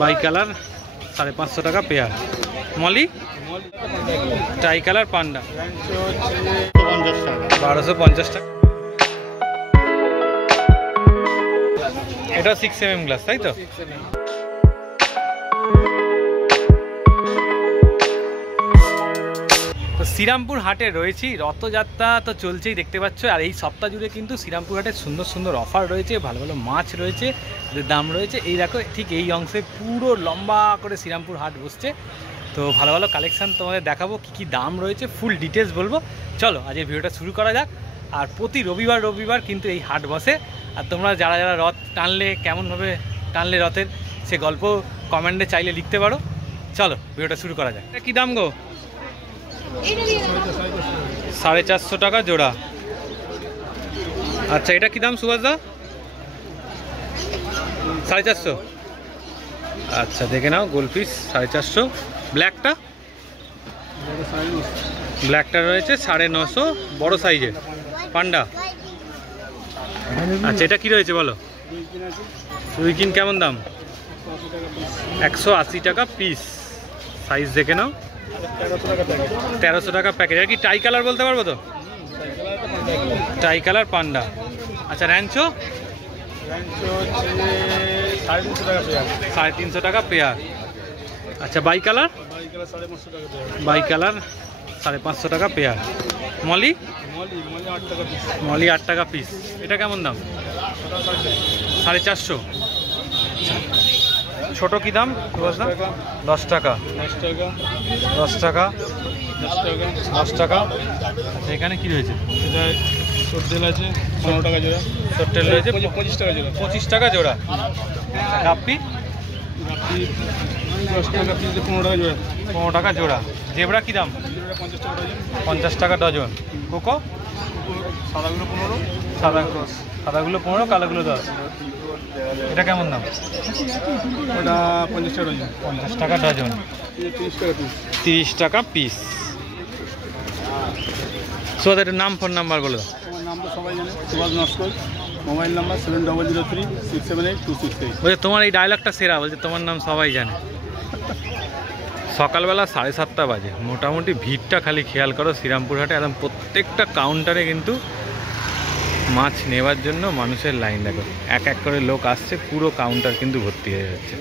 By colour 550 টাকা pair. Moli try colour পান্ডা 1250 টাকা। এটা 6mm গ্লাস, তাই তো? শ্রীরামপুর হাটে রয়েছি, রথযাত্রা তো চলছেই দেখতে পাচ্ছ। আর এই সপ্তাহ জুড়ে কিন্তু শ্রীরামপুর হাটে সুন্দর সুন্দর অফার রয়েছে, ভালো ভালো মাছ রয়েছে, দাম রয়েছে। এই দেখো ঠিক এই অংশে পুরো লম্বা করে শ্রীরামপুর হাট বসছে। তো ভালো ভালো কালেকশান তোমাদের দেখাবো, কী কী দাম রয়েছে ফুল ডিটেলস বলবো। চলো আজকের ভিডিওটা শুরু করা যাক। আর প্রতি রবিবার কিন্তু এই হাট বসে। আর তোমরা যারা যারা রথ টানলে, কেমনভাবে টানলে রথের, সে গল্প কমেন্টে চাইলে লিখতে পারো। চলো ভিডিওটা শুরু করা যাক। এটা কী দাম গো? 450 টাকা জোড়া। আচ্ছা এটা কি দাম সুভাষদা? 450। আচ্ছা দেখে নাও, গোল পিস 450। ব্ল্যাকটা রয়েছে 950, বড় সাইজের পান্ডা। আচ্ছা এটা কি রয়েছে বলো? উইকিন কেমন দাম? 180 টাকা পিস। সাইজ দেখে নাও, 1300 টাকা প্যাকেট। আর কি টাই কালার বলতে পারবো তো? টাই কালার পান্ডা। আচ্ছা র্যাঞ্চো 350 টাকা পেয়ার। আচ্ছা বাই কালার 550 টাকা পেয়ার। মলি 8 টাকা পিস। এটা কেমন দাম? 450। ছোট কি দাম? 10 টাকা। 10 টাকা। আচ্ছা এখানে কি রয়েছে? সর্টেল আছে 15 টাকা জোড়া। সর্টেল রয়েছে 25 টাকা জোড়া। 25 টাকা জোড়া। গাপ্পি 10 টাকা পিস, 15 টাকা জোড়া। 15 টাকা জোড়া। জেবরা কি দাম? 50 টাকা ডজন। কোকো সাদাগুলো 15। সাদাগুলো 15, কালোগুলো 10। এটা কেমন দাম? ওটা 50 টাকা ডজন। 50 টাকা ডজন। 30 টাকা পিস। সো এর নাম, ফোন নাম্বার বলে দাও। আমার নাম তো সবাই জানে, সুভাষ নস্কর। Mobile number 7003678268। বলছে তোমার এই ডায়লগটা সেরা, বলছে তোমার নাম সবাই জানে। সকালবেলা 7:30 বাজে, মোটামুটি ভিড়টা খালি খেয়াল করো শ্রীরামপুর হাটে। একদম প্রত্যেকটা কাউন্টারে কিন্তু মাছ নেওয়ার জন্য মানুষের লাইন দেখো, এক এক করে লোক আসছে, পুরো কাউন্টার কিন্তু ভর্তি হয়ে যাচ্ছে।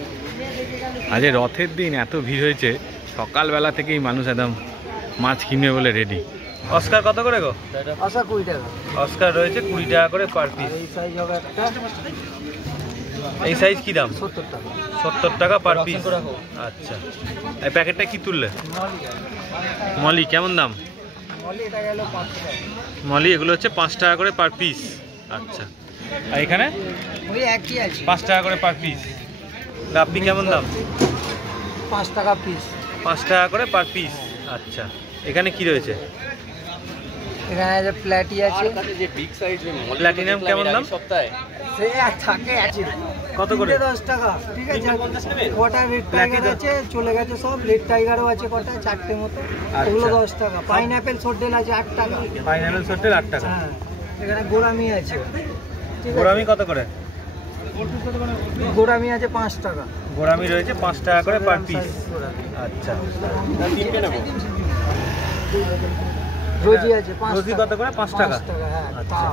আজ রথের দিন এত ভিড় হয়েছে, সকালবেলা থেকেই মানুষ একদম মাছ কিনবে বলে রেডি। অস্কার কত করে গো? আচ্ছা 20 টাকা। অস্কার রয়েছে 20 টাকা করে পার পিস। এই সাইজ হবে একটা। এই সাইজ কি দাম? 70 টাকা। 70 টাকা পার পিস। আচ্ছা এই প্যাকেটটা কি তুললে? মলি কেমন দাম? মলি এটা গেল 5 টাকা। মলি এগুলো হচ্ছে 5 টাকা করে পার পিস। আচ্ছা আর এখানে ওই একই আছে, 5 টাকা করে পার পিস। গাপ্পি কেমন দাম? 5 টাকা পিস। 5 টাকা করে পার পিস। আচ্ছা এখানে কি রয়েছে? এখানে যে প্ল্যাটি আছে, যে বিগ সাইজ প্ল্যাটিনাম কেমন দাম? সে থাকে আছে কত করে? 10 টাকা। ঠিক আছে, কটা রেড টাইগার আছে, চলে গেছে সব। রেড টাইগারও আছে কটা, 4টে মতো, ওগুলো 10 টাকা। পাইনাপেল সর্টেল আছে 8 টাকা। পাইনাপেল সর্টেল 8 টাকা। হ্যাঁ এখানে গোরামি আছে। গোরামি কত করে? গোরামি আছে 5 টাকা। গোরামি রয়েছে 5 টাকা করে পার পিস। আচ্ছা রোজি আছে 5 রোজি টাকা। কত করে? 5 টাকা। হ্যাঁ আচ্ছা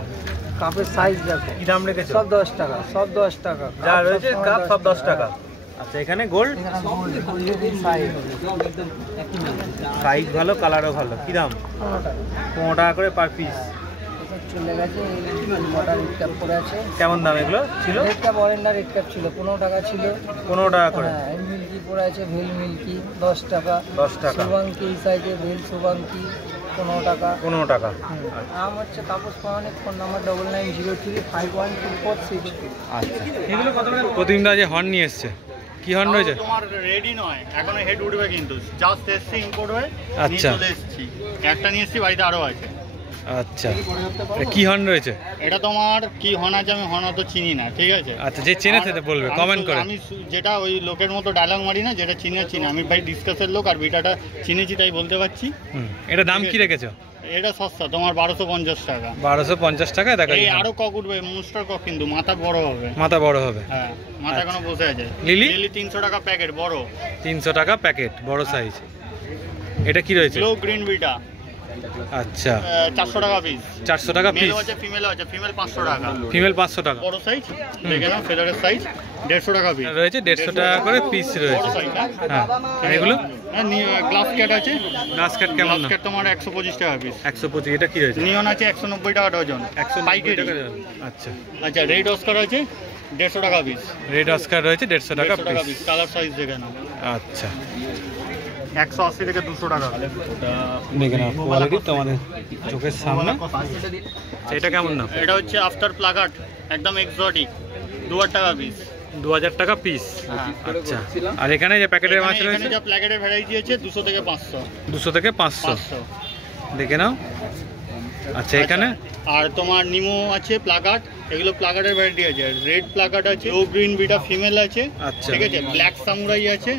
কাপের সাইজ দেখো, কি দাম রেখেছো? সব 10 টাকা। সব 10 টাকা যা রয়েছে কাপ সব 10 টাকা। আচ্ছা এখানে গোল্ড সাইজ ভালো, কালারও ভালো। কি দাম? 15 টাকা করে পার পিস। চলে গেছে। কটা রেড ক্যাপ পরে আছে। কেমন দাম এগুলো ছিল? রেড ক্যাপ অরেন্ডা রেড ক্যাপ ছিল 15 টাকা ছিল। 15 টাকা করে। হ্যাঁ মিল্কি পরে আছে, ভেল মিল্কি 10 টাকা। 10 টাকা। শুভাঙ্কি এই সাইজে ভেল শুভাঙ্কি 15 টাকা। 15 টাকা। নাম হচ্ছে তাপস পাওয়ানের, ফোন নাম্বার 9903512463। আচ্ছা এগুলো কত করে? প্রতিদিন যে হর্ন নিয়ে এসছে, কি হর্ন রয়েছে? তোমার রেডি নয় এখনো, হেড উঠবে কিন্তু, জাস্ট এসছে ইম্পোর্ট হয়ে। আচ্ছা চলে এসেছি, একটা নিয়ে এসেছি, বাড়িতে আরো আছে। আচ্ছা কি হর্ন রয়েছে? এটা তোমার কি হর্ন আছে, আমি হর্ন অত চিনি না, ঠিক আছে? আচ্ছা যে চেনে সেটা বলবে কমেন্ট করে। আমি যেটা ওই লোকের মতো ডায়লগ মারি না, যেটা চিনি, আমি ভাই ডিসকাসের লোক, আর বিটাটা চিনেছি তাই বলতে পারছি। এটা দাম কি রেখেছো? এটা সস্তা তোমার 1250 টাকা। 1250 টাকা। দেখো এই আরো কক উঠবে, মনস্টার কক, কিন্তু মাথা বড় হবে। মাথা বড় হবে। হ্যাঁ, মাথা এখনো বসে আছে। লিলি 300 টাকা প্যাকেট, বড় 300 টাকা প্যাকেট, বড় সাইজ। এটা কি রয়েছে? Glow green beta. আচ্ছা, 400 টাকা পিস। 400 টাকা পিস। মেল আছে, ফিমেল আছে। ফিমেল 500 টাকা। ফিমেল 500 টাকা। বড় সাইজ দেখে নাও, ফেদারের সাইজ 150 টাকা পিস রয়েছে। 150 টাকা করে পিস রয়েছে। হ্যাঁ, আর এগুলো গ্লাস ক্যাট আছে। গ্লাস ক্যাট কেমন? গ্লাস ক্যাট তোমার 125 টাকা পিস। 125। এটা কি রয়েছে? নিয়ন আছে 190 টাকা ডজন। 190 টাকা। আচ্ছা আচ্ছা, রেড অস্কার আছে 150 টাকা পিস। রেড অস্কার রয়েছে 150 টাকা পিস। কালার সাইজ দেখে নাও। আচ্ছা, 180 থেকে 200 টাকা। দেখে নাও কোয়ালিটি তোমাদের চোখের সামনে। এটা কেমন না? এটা হচ্ছে আফটার প্লাকার্ড, একদম এক্সোটিক, 2000 টাকা পিস। 2000 টাকা পিস। আচ্ছা, আর এখানে যে প্যাকেটের মাছ রয়েছে, এখানে যা প্যাকেটের ভ্যারাইটি আছে 200 থেকে 500। 200 থেকে 500 দেখে নাও। আচ্ছা, এখানে আর তোমার নিমো আছে প্লাকার্ড, এগুলো প্লাকার্ডের ভ্যারাইটি আছে। রেড প্লাকার্ড আছে, ও গ্রিন বিটা ফিমেল আছে। আচ্ছা, ঠিক আছে, ব্ল্যাক সামুরাই আছে।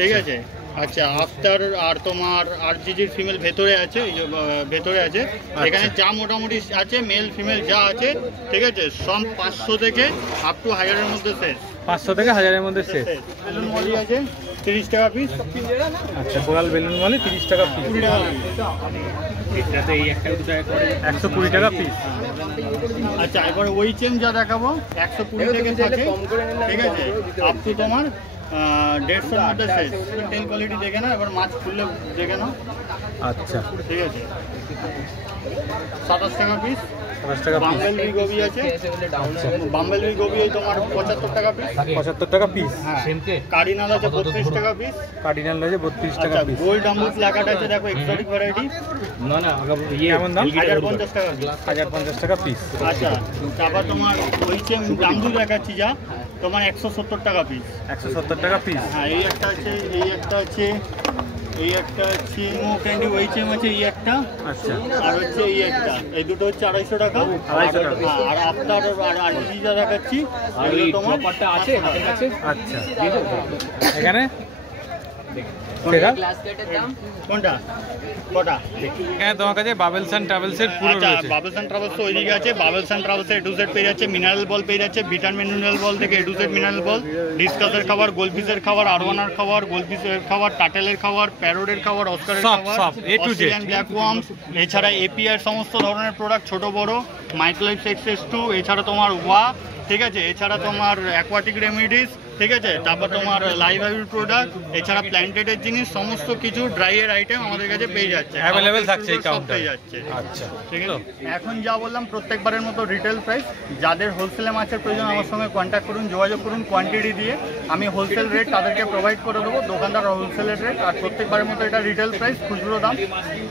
ঠিক আছে। আচ্ছা, আফটার আর তোমার আরজিজির ফিমেল ভেতরে আছে, এই যে ভেতরে আছে। এখানে যা মোটামুটি আছে মেল ফিমেল যা আছে, ঠিক আছে, সব 500 থেকে আপ টু 1000 এর মধ্যে শেষ। 500 থেকে 1000 এর মধ্যে শেষ। বেলুন মলি আছে 30 টাকা পিস। আচ্ছা, কোরাল বেলুন মানে 30 টাকা পিস। 20 টাকা পিস। এটাতে এই একটা 120 টাকা পিস। আচ্ছা, এবার ওই চেন যা দেখাবো 120 থেকে থাকে, ঠিক আছে, আপ টু তোমার 150 মধ্যে শেষ। টেল কোয়ালিটি দেখে নাও, এবার মাছ খুললে দেখে নাও। আচ্ছা, ঠিক আছে, 27 টাকা পিস। 50 টাকা পিস। বাম্বেল বি গোবি আছে। বাম্বেল বি গোবি তোমার 75 টাকা পিস। 75 টাকা পিস। হ্যাঁ, কার্ডিনাল আছে 32 টাকা পিস। কার্ডিনাল রয়েছে 32 টাকা আচ্ছা, পিস। গোল্ড ডাম্বুস প্লাকার্ড আছে, দেখো এক্সোটিক ভ্যারাইটি। কেমন দাম? 1050 টাকা পিস। 1050 টাকা পিস। আচ্ছা, তারপর তোমার ওই চেম ডাম্বু দেখাচ্ছি যা, তোমার 170 টাকা পিস। 170 টাকা পিস। হ্যাঁ, এই একটা আছে, এই একটা আছে, এই একটা আছে, মো ক্যান্ডি ওই চেম আছে, এই একটা। আচ্ছা, আর হচ্ছে এই একটা, এই দুটো হচ্ছে 250 টাকা। 250 টাকা। হ্যাঁ, আর আফটার আর আরজি যা দেখাচ্ছি এগুলো তোমার আছে হাতের কাছে। আচ্ছা, এখানে সেটা কোনটা কটা? এখানে তোমার কাছে বাবেলস এন্ড ট্রাভেলস এর পুরো আচ্ছা, রয়েছে। বাবেলস এন্ড ট্রাভেলস তো ওইদিকে আছে। বাবেলস and travels A to Z পেয়ে যাচ্ছে, মিনারেল বল পেয়ে যাচ্ছে, ভিটামিন মিনারেল বল থেকে টু জেড মিনারেল বল, ডিসকাসের খাবার, গোলফিশের খাবার, আরওয়ানার খাবার, গোলফিশের খাবার, টাটেলের খাবার, প্যারোডের খাবার, অস্কারের সব, খাবার, সব, A to Z। Australian black worms, এছাড়া এপিআর সমস্ত ধরনের প্রোডাক্ট, ছোট বড়, মাইক্রোলাইফ XS2, এছাড়া তোমার ওয়া, ঠিক আছে, এছাড়া তোমার অ্যাকোয়াটিক রেমিডিস, ঠিক আছে, তারপর তোমার লাইভ হাইব্রিড প্রোডাক্ট, এছাড়া প্ল্যান্টেডের জিনিস, সমস্ত কিছু ড্রাইয়ের আইটেম আমাদের কাছে পেয়ে যাচ্ছে, অ্যাভেলেবেল থাকছে এই সব কাউন্টারে। পেয়ে যাচ্ছে। আচ্ছা, ঠিক আছে, এখন যা বললাম প্রত্যেকবারের মতো রিটেল প্রাইস। যাদের হোলসেলে মাছের প্রয়োজন আমার সঙ্গে কন্ট্যাক্ট করুন, যোগাযোগ করুন, কোয়ান্টিটি দিয়ে আমি হোলসেল রেট তাদেরকে প্রোভাইড করে দেবো, দোকানদার হোলসেলের রেট। আর প্রত্যেকবারের মতো এটা রিটেল প্রাইস, খুচরো দাম।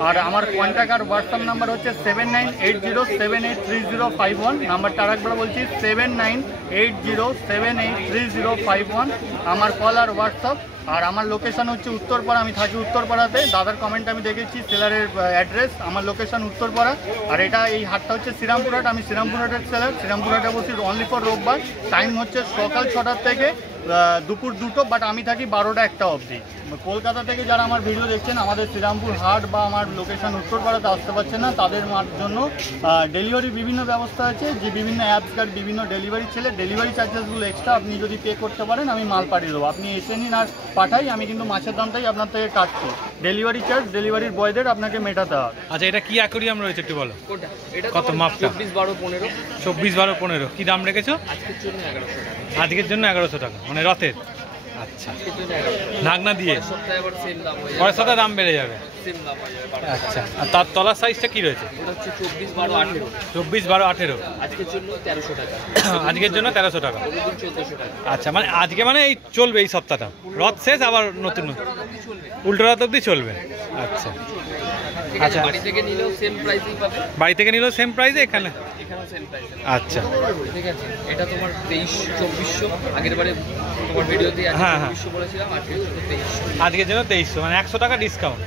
আর আমার কন্ট্যাক্ট আর হোয়াটসঅ্যাপ নাম্বার হচ্ছে 7980783051। নাম্বারটা আরেকবার বলছি 7980783051। আমার কল আর হোয়াটসঅ্যাপ। আর আমার লোকেশন হচ্ছে উত্তরপাড়া, আমি থাকি উত্তরপাড়াতে। দাদার কমেন্ট আমি দেখেছি, সেলারের অ্যাড্রেস, আমার লোকেশন উত্তরপাড়া। আর এটা এই হাটটা হচ্ছে শ্রীরামপুরহাট, আমি শ্রীরামপুরহাটের সেলার। শ্রীরামপুরহাটে বসি অনলি ফর রোববার। টাইম হচ্ছে সকাল 6টার থেকে দুপুর 2টো, বাট আমি থাকি 12টা 1টা অবধি। কলকাতা থেকে যারা আমার ভিডিও দেখছেন, আমাদের শ্রীরামপুর হাট বা আমার লোকেশন উত্তরপাড়াতে আসতে পারছেন না, তাদের জন্য ডেলিভারি বিভিন্ন ব্যবস্থা আছে, যে বিভিন্ন অ্যাপস কার্ড, বিভিন্ন ডেলিভারি ছেলে, ডেলিভারি চার্জেসগুলো এক্সট্রা আপনি যদি পে করতে পারেন আমি মাল পাঠিয়ে দেবো। আপনি এসে নিন আর পাঠাই, আমি কিন্তু মাছের দামটাই আপনার থেকে কাটছি। ডেলিভারি চার্জ ডেলিভারির বয়দের আপনাকে মেটাতে হবে। আচ্ছা, এটা কি অ্যাকোরিয়াম রয়েছে একটু বলো। কত মাপটা? 24-12-15। 24-12-15 কি দাম রেখেছো? আজকের জন্য 1100 টাকা। আজকের জন্য 1100 টাকা, মানে রথের। আচ্ছা, আজকের জন্য 1100 ঢাকনা দিয়ে। টাকা। সপ্তাহে আবার সেম দাম হয়ে যাবে। পরের সপ্তাহে দাম বেড়ে যাবে। সেম দাম হয়ে যাবে। আচ্ছা, আর তার তলার সাইজটা কি রয়েছে? ওটা হচ্ছে 24-12-18। 24-12-18। আজকের জন্য 1300 টাকা। আজকের জন্য 1300 টাকা। পরের দিন 1400 টাকা। আচ্ছা, মানে আজকে মানে এই চলবে এই সপ্তাহটা, রথ শেষ আবার নতুন উল্টো রথ অব্দি চলবে। আচ্ছা ঠিক আছে, আচ্ছা। বাড়ি থেকে নিলেও সেম প্রাইসেই পাবে। বাড়ি থেকে নিলেও সেম প্রাইসে এখানে? এখানেও সেম প্রাইস। আচ্ছা, ঠিক আছে, এটা তোমার 2300-2400। আগের বারে তোমার ভিডিওতে হ্যাঁ, হ্যাঁ। 2400 বলেছিলাম, আজকের জন্য 2300। আজকের জন্য 2300, মানে 100 টাকা ডিসকাউন্ট।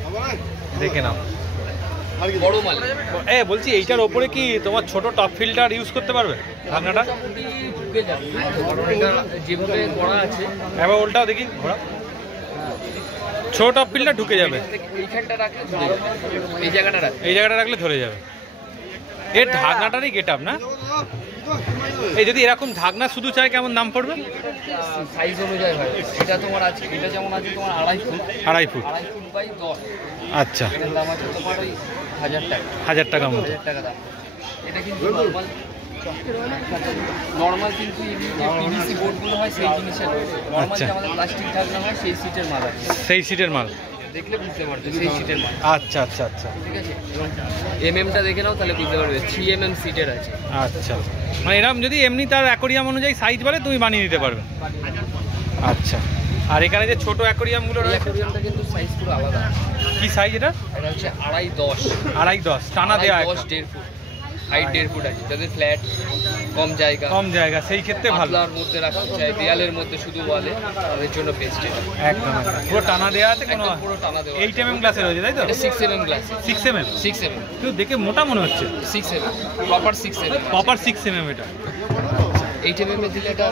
দেখে নাও। বড় মাল বলছি এইটার ওপরে কি তোমার ছোট টপ ফিল্টার ইউজ করতে পারবে ঢাকনাটা? মোটামুটি ঢুকে যাবে, কারণ এটা যেভাবে করা আছে। এবার উল্টাও দেখি ঘোরা। ছোট টপ ফিল্ডটা ঢুকে যাবে, এইখানটা রাখলে ধরে যাবে, এই জায়গাটা রাখলে, এই জায়গাটা রাখলে ধরে যাবে। এর ঢাকনাটারই গেট আপ না? এই যদি এরকম ঢাকনা শুধু চাই কেমন দাম পড়বে? সাইজ অনুযায়ী হয়। এটা তোমার আছে, এটা যেমন আছে তোমার 2.5 ফুট, 2.5 ফুট, 2.5 ফুট বাই 10। আচ্ছা, এটার দাম আছে তোমার ওই 1000 টাকা, 1000 টাকা মতো। 1000 টাকা দাম। এটা কিন্তু নর্মাল কিন্তু পিভিসি বোর্ডগুলো হয় সেই জিনিসের, নর্মাল আচ্ছা। যে আমাদের প্লাস্টিক ঢাকনা হয় সেই সিটের মাল আছে, সেই সিটের মাল, দেখলে বুঝতে পারবে সেই সিটের মাল। আচ্ছা আচ্ছা আচ্ছা ঠিক আছে, এমএমটা দেখে নাও তাহলে বুঝতে পারবে 3mm সিটের আছে। আচ্ছা, মানে এরকম যদি এমনি তার অ্যাকোরিয়াম অনুযায়ী সাইজ বলে তুমি বানিয়ে দিতে পারবে। আচ্ছা, আর এখানে যে ছোট অ্যাকোরিয়ামগুলো এই রয়েছে, অ্যাকোরিয়ামটা কিন্তু সাইজ পুরো আলাদা। কি সাইজ এটা? এটা হচ্ছে 2.5-10, 2.5-10 টানা দেওয়া, 10-1.5 ফুট, হাইট 1.5 ফুট আছে, যাদের ফ্ল্যাট কম জায়গা, কম জায়গা, সেই ক্ষেত্রে ভালো। পাতলার মধ্যে রাখতে চাই, দেয়ালের মধ্যে শুধু বলে, তাদের জন্য বেস্ট। একদম পুরো টানা দেওয়া আছে, কোনো একদম পুরো টানা দেওয়া। 8mm গ্লাসে রয়েছে তাই তো? এটা 6mm গ্লাস, 6mm, 6mm, কিন্তু দেখে মোটা মনে হচ্ছে। 6mm, proper 6mm, proper 6mm এটা, 8mm এ দিলে এটা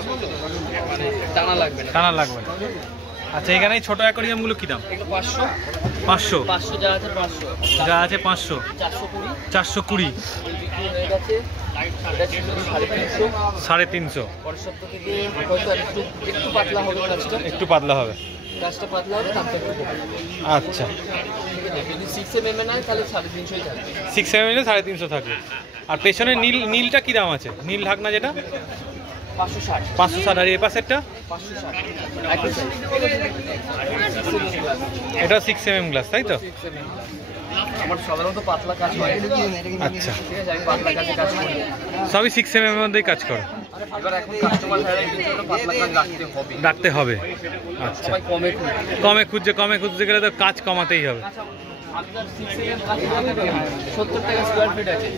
মানে টানা লাগবে না। টানা লাগবে না। আচ্ছা, এখানে এই ছোট অ্যাকোরিয়ামগুলো কি দাম? এগুলো 500, 500, 500 যা আছে 500, যা আছে 500, 420, 420, ওই বিক্রি হয়ে গেছে। এটা ছিল 350, 350, পরের সপ্তাহ থেকে হয়তো একটু পাতলা হবে গাছটা, একটু পাতলা হবে। গাছটা পাতলা হবে, দামটা একটু কমবে। আচ্ছা, ঠিক আছে, যদি 6mm নেয় তাহলে 350 থাকবে। 6mm এ 350 থাকবে। আর পেছনে নীলটা কি দাম আছে? নীল ঢাকনা যেটা 560, 560, আর এই পাশেরটা 560, একই সাইজ। এটা 6mm গ্লাস তাই তো? 6mm আমার সাধারণত পাতলা কাজ হয়। আচ্ছা, ঠিক আছে, আমি পাতলা কাজে কাজ করি। সবই 6mm এর মধ্যেই কাজ করো, এবার এখন কাস্টমার ভ্যারাইটির জন্য পাতলা কাজ রাখতে রাখতে হবে। হবে। আচ্ছা, সবাই কমে খুঁজে। কমে খুঁজতে গেলে তো কাজ কমাতেই হবে। আপনার 6mm কাজ হবে তো 70 টাকা স্কোয়ার ফিট আছে,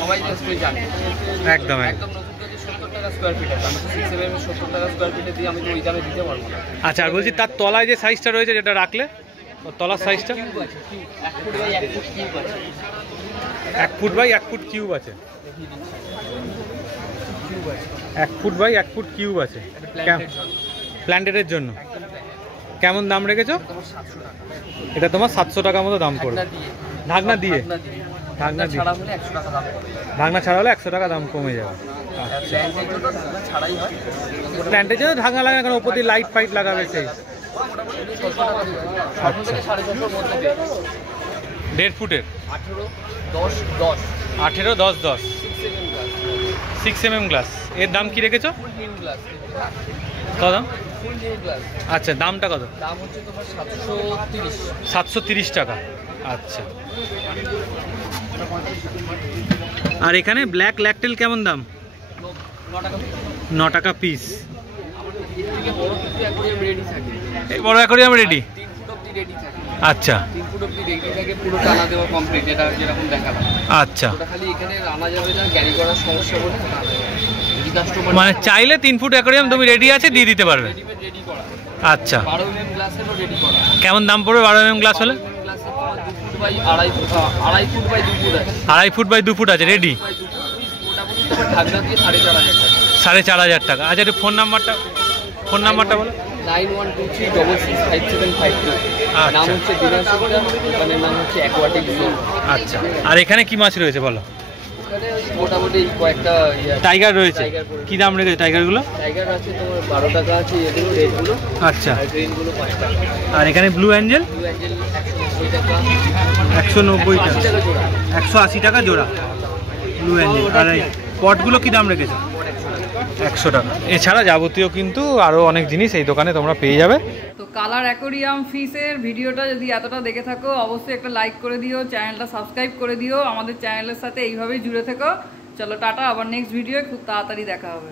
সবাই জাস্ট জানে। একদম একদম নতুন কাজে 70 টাকা স্কোয়ার ফিট আছে, আমি তো 6mm 70 টাকা স্কোয়ার ফিটে দিয়ে আমি তো ওই দামে দিতে পারবো না। আচ্ছা, আর বলছি তার তলায় যে সাইজটা রয়েছে যেটা রাখলে, ওর তলার সাইজটা কিউব আছে, cube 1 foot by 1 foot cube আছে, 1 ফুট বাই 1 ফুট কিউব আছে, 1 ফুট বাই 1 ফুট কিউব আছে। প্ল্যান্টের জন্য। প্ল্যান্টেডের জন্য একদম প্ল্যান্ট। কেমন দাম রেখেছো? তোমার 700 টাকা। এটা তোমার 700 টাকা মতো দাম পড়বে। ঢাকনা দিয়ে, ঢাকনা দিয়ে ছাড়া হলে 100 টাকা দাম পড়বে। ঢাকনা ছাড়া হলে 100 টাকা দাম কমে যাবে। প্ল্যান্টের জন্য ঢাকনা ছাড়াই হয়, প্ল্যান্টের জন্য ঢাকনা লাগাবে, কারণ ওপর দিয়ে লাইট ফাইট লাগাবে সেই। 600 টাকা দিবে। 600 থেকে 650 এর মধ্যে পেয়ে যাবে। 1.5 ফুটের 18-10-10, 18-10-10, 6mm গ্লাস, 6mm গ্লাস। এর দাম কি রেখেছো? ফুল নিম গ্লাস, কত দাম? ফুল নিম গ্লাস আচ্ছা, দামটা কত? দাম হচ্ছে তোমার 730, 730 টাকা। আচ্ছা, আর এখানে ব্ল্যাক ল্যাকটেল কেমন দাম? 9 টাকা পিস। 9 টাকা পিস। এর থেকে বড় কিন্তু অ্যাকোরিয়াম রেডি থাকে, এই বড় অ্যাকোরিয়াম রেডি? 3 ফুট অব্দি রেডি থাকে। আচ্ছা 3 ফুট অব্দি রেডি থাকে, পুরো টানা দেওয়া কমপ্লিট, এটা যেরকম দেখালাম। আচ্ছা, ওটা খালি এখানে আনা যাবে না, ক্যারি করার সমস্যা বলে আনা যাবে না। যদি কাস্টমার মানে চাইলে 3 ফুট অ্যাকোরিয়াম তুমি রেডি আছে দিয়ে দিতে পারবে। রেডিমেড রেডি করা, আচ্ছা, 12mm গ্লাসেরও রেডি করা। কেমন দাম পড়বে 12mm গ্লাস হলে? 12mm গ্লাসে তোমার 2 foot by 2.5 foot, 2.5 foot by 2 foot আছে, 2.5 ফুট বাই 2 ফুট আছে রেডি, বাই 2 ফুট। মোটামুটি তোমার ঢাকনা দিয়ে 4,500 টাকা। 4,500 টাকা। আচ্ছা, একটু ফোন নাম্বারটা বলো। 9123665752। আচ্ছা। নাম হচ্ছে দিনাজ সরকার, দোকানের নাম হচ্ছে অ্যাকোয়াটিক জোন। আচ্ছা, আর এখানে কি মাছ রয়েছে বলো? এখানে মোটামুটি কয়েকটা টাইগার রয়েছে, টাইগার পড়েছে। কি দাম রেখেছে টাইগারগুলো? টাইগার আছে তোমার 12 টাকা আছে, এগুলো রেডগুলো, আচ্ছা, আর গ্রিনগুলো 5 টাকা। আর এখানে ব্লু অ্যাঞ্জেল ব্লু অ্যাঞ্জেল 190 টাকা, 190 টাকা, 180 টাকা জোড়া। 180 টাকা জোড়া ব্লু অ্যাঞ্জেল। আর এই পটগুলো কি দাম রেখেছে? 100 টাকা। এছাড়া যাবতীয় কিন্তু আরও অনেক জিনিস এই দোকানে তোমরা পেয়ে যাবে। তো কালার অ্যাকোরিয়াম ফিশের ভিডিওটা যদি এতটা দেখে থাকো, অবশ্যই একটা লাইক করে দিও, চ্যানেলটা সাবস্ক্রাইব করে দিও, আমাদের চ্যানেলের সাথে এইভাবেই জুড়ে থেকো। চলো টাটা, আবার নেক্সট ভিডিও খুব তাড়াতাড়ি দেখা হবে।